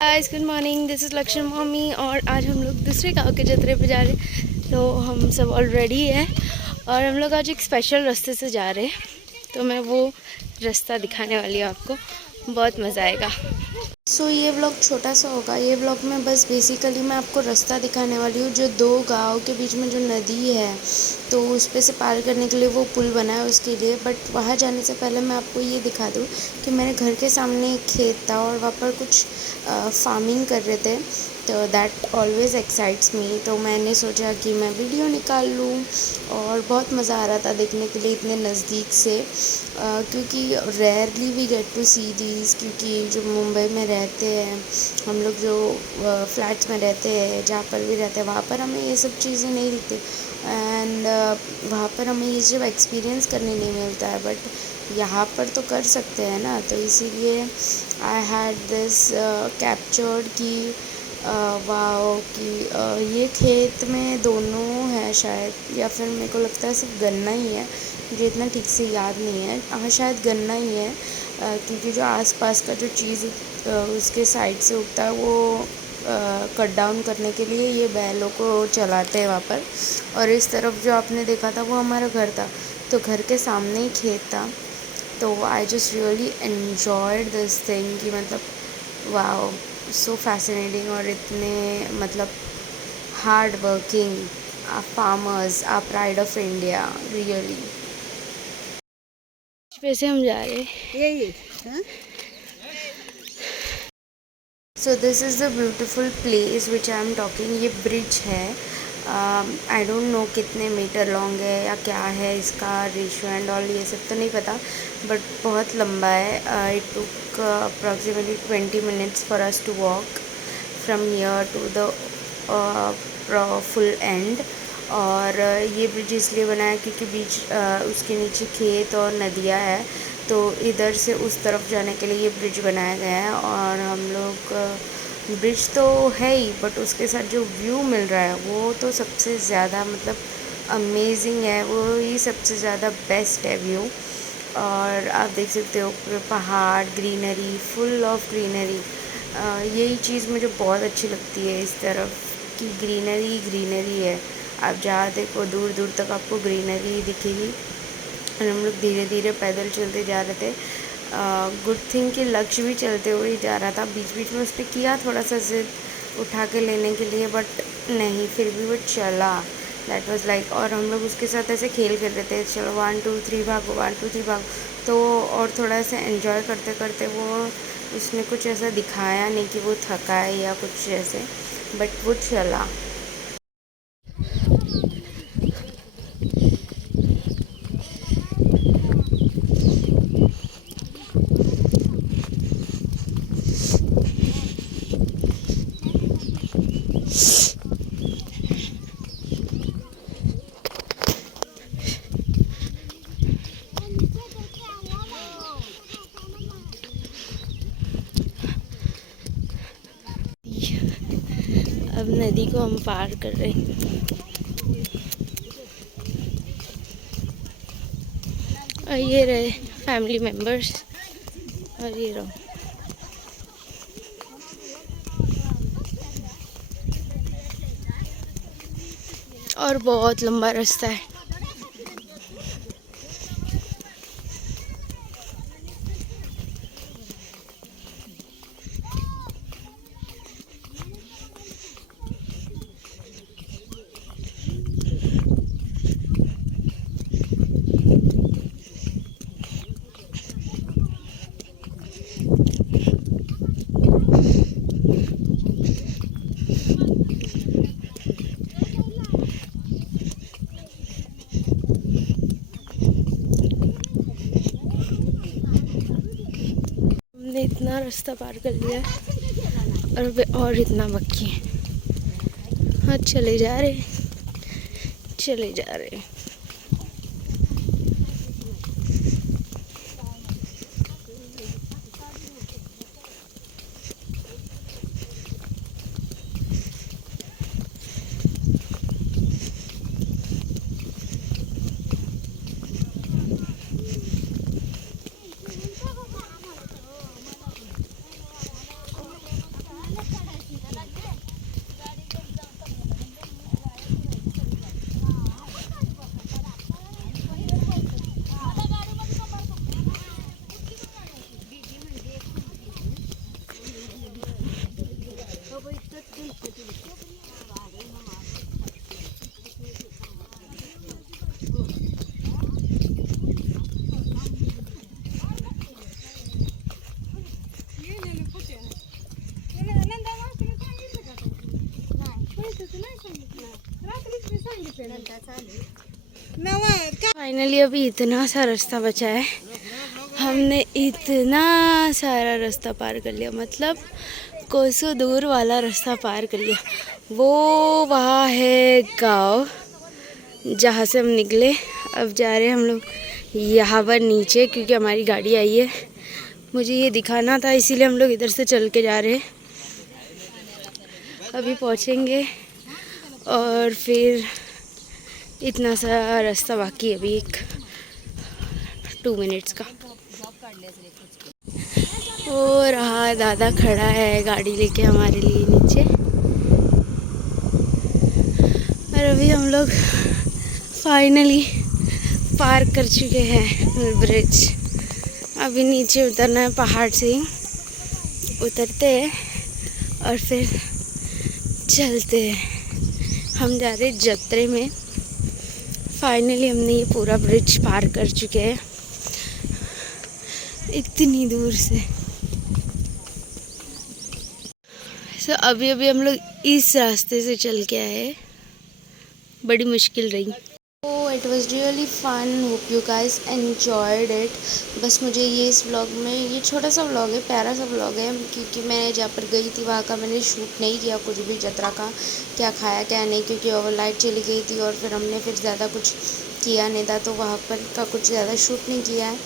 Guys good morning, this is Lakshmi mummy और आज हम लोग दूसरे गांव के जतरे पे जा रहे हैं। तो हम सब ऑलरेडी है और हम लोग आज एक स्पेशल रास्ते से जा रहे हैं। तो मैं वो रास्ता दिखाने वाली हूँ आपको, बहुत मज़ा आएगा। ये व्लॉग छोटा सा होगा। ये व्लॉग में बस बेसिकली मैं आपको रास्ता दिखाने वाली हूँ, जो दो गांव के बीच में जो नदी है तो उस पे से पार करने के लिए वो पुल बना है उसके लिए। बट वहाँ जाने से पहले मैं आपको ये दिखा दूँ कि मेरे घर के सामने एक खेत था और वहाँ पर कुछ फार्मिंग कर रहे थे, तो दैट ऑलवेज़ एक्साइट्स मी। तो मैंने सोचा कि मैं वीडियो निकाल लूँ और बहुत मज़ा आ रहा था देखने के लिए इतने नज़दीक से, क्योंकि rarely we get to see these. क्योंकि जो मुंबई में रहते हैं हम लोग, जो फ्लैट्स में रहते हैं, जहाँ पर भी रहते हैं, वहाँ पर हमें ये सब चीज़ें नहीं दिखती एंड वहाँ पर हमें ये सब एक्सपीरियंस करने नहीं मिलता है। बट यहाँ पर तो कर सकते हैं ना, तो इसीलिए आई हैड दिस कैप्चर्ड कि वाओ कि ये खेत में दोनों है शायद, या फिर मेरे को लगता है सिर्फ गन्ना ही है, मुझे इतना ठीक से याद नहीं है। हाँ शायद गन्ना ही है, क्योंकि जो आसपास का जो चीज़ उसके साइड से उगता है वो कट डाउन करने के लिए ये बैलों को चलाते हैं वहाँ पर। और इस तरफ जो आपने देखा था वो हमारा घर था, तो घर के सामने ही खेत था। तो I just really enjoyed this thing कि मतलब वाओ, सो फैसिनेटिंग। और इतने मतलब hard working farmers, a pride of India really. वैसे हम जा रहे हैं। So this is the beautiful place which I am talking. ये ब्रिज है, आई डोंट नो कितने मीटर लॉन्ग है या क्या है इसका रेशियो एंड ऑल, ये सब तो नहीं पता, बट बहुत लंबा है। It took approximately 20 minutes for us to walk from here to the full end. और ये ब्रिज इसलिए बना है क्योंकि बीच उसके नीचे खेत और नदियाँ है, तो इधर से उस तरफ जाने के लिए ये ब्रिज बनाया गया है। और हम लोग ब्रिज तो है ही, बट उसके साथ जो व्यू मिल रहा है वो तो सबसे ज़्यादा मतलब अमेजिंग है, वो ही सबसे ज़्यादा बेस्ट है व्यू। और आप देख सकते हो पूरे पहाड़, ग्रीनरी, फुल ऑफ ग्रीनरी। यही चीज़ मुझे बहुत अच्छी लगती है इस तरफ कि ग्रीनरी ग्रीनरी है। आप जहाँ देखो दूर दूर तक आपको ग्रीनरी दिखेगी। और हम लोग धीरे धीरे पैदल चलते जा रहे थे। गुड थिंग कि लक्ष्य भी चलते हुए ही जा रहा था। बीच बीच में उसने किया थोड़ा सा जिद उठा के लेने के लिए, बट नहीं, फिर भी वो चला। दैट वाज लाइक, और हम लोग उसके साथ ऐसे खेल रहे थे, चलो 1 2 3 भागो, 1 2 3 भागो। तो और थोड़ा सा एंजॉय करते करते वो, उसने कुछ ऐसा दिखाया नहीं कि वो थका है या कुछ ऐसे, बट वो चला। अब नदी को हम पार कर रहे हैं और ये रहे फैमिली मेम्बर्स और ये रहो। और बहुत लंबा रास्ता है। हमने इतना रास्ता पार कर लिया और इतना बाकी है। हाँ चले जा रहे, चले जा रहे। फाइनली अभी इतना सा रास्ता बचा है, हमने इतना सारा रास्ता पार कर लिया, मतलब कोसों दूर वाला रास्ता पार कर लिया। वो वहाँ है गांव जहाँ से हम निकले। अब जा रहे हैं हम लोग यहाँ पर नीचे, क्योंकि हमारी गाड़ी आई है। मुझे ये दिखाना था, इसीलिए हम लोग इधर से चल के जा रहे हैं। अभी पहुँचेंगे और फिर इतना सा रास्ता बाकी है, अभी एक 2 मिनट्स का। वो रहा दादा खड़ा है गाड़ी लेके हमारे लिए नीचे। और अभी हम लोग फाइनली पार कर चुके हैं ब्रिज। अभी नीचे उतरना है, पहाड़ से ही उतरते हैं और फिर चलते हैं। हम जा रहे जत्रे में। फाइनली हमने ये पूरा ब्रिज पार कर चुके हैं इतनी दूर से। अभी हम लोग इस रास्ते से चल के आए, बड़ी मुश्किल रही। It was really fun, hope you guys enjoyed it. बस मुझे ये इस व्लॉग में, ये छोटा सा व्लॉग है, प्यारा सा व्लॉग है, क्योंकि मैं जहाँ पर गई थी वहाँ का मैंने शूट नहीं किया कुछ भी, जतरा का क्या खाया क्या नहीं, क्योंकि ओवर लाइट चली गई थी और फिर हमने ज़्यादा कुछ किया नहीं था, तो वहाँ पर का कुछ ज़्यादा शूट नहीं किया है।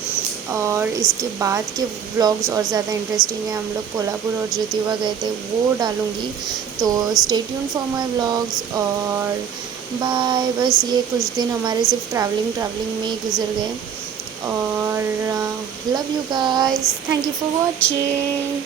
और इसके बाद के व्लॉग्स और ज़्यादा इंटरेस्टिंग है। हम लोग कोल्हापुर और ज्योतिबा गए थे, वो डालूँगी, तो stay tune for my vlogs. और बाय। बस ये कुछ दिन हमारे सिर्फ ट्रैवलिंग में ही गुजर गए। और love you guys, thank you for watching.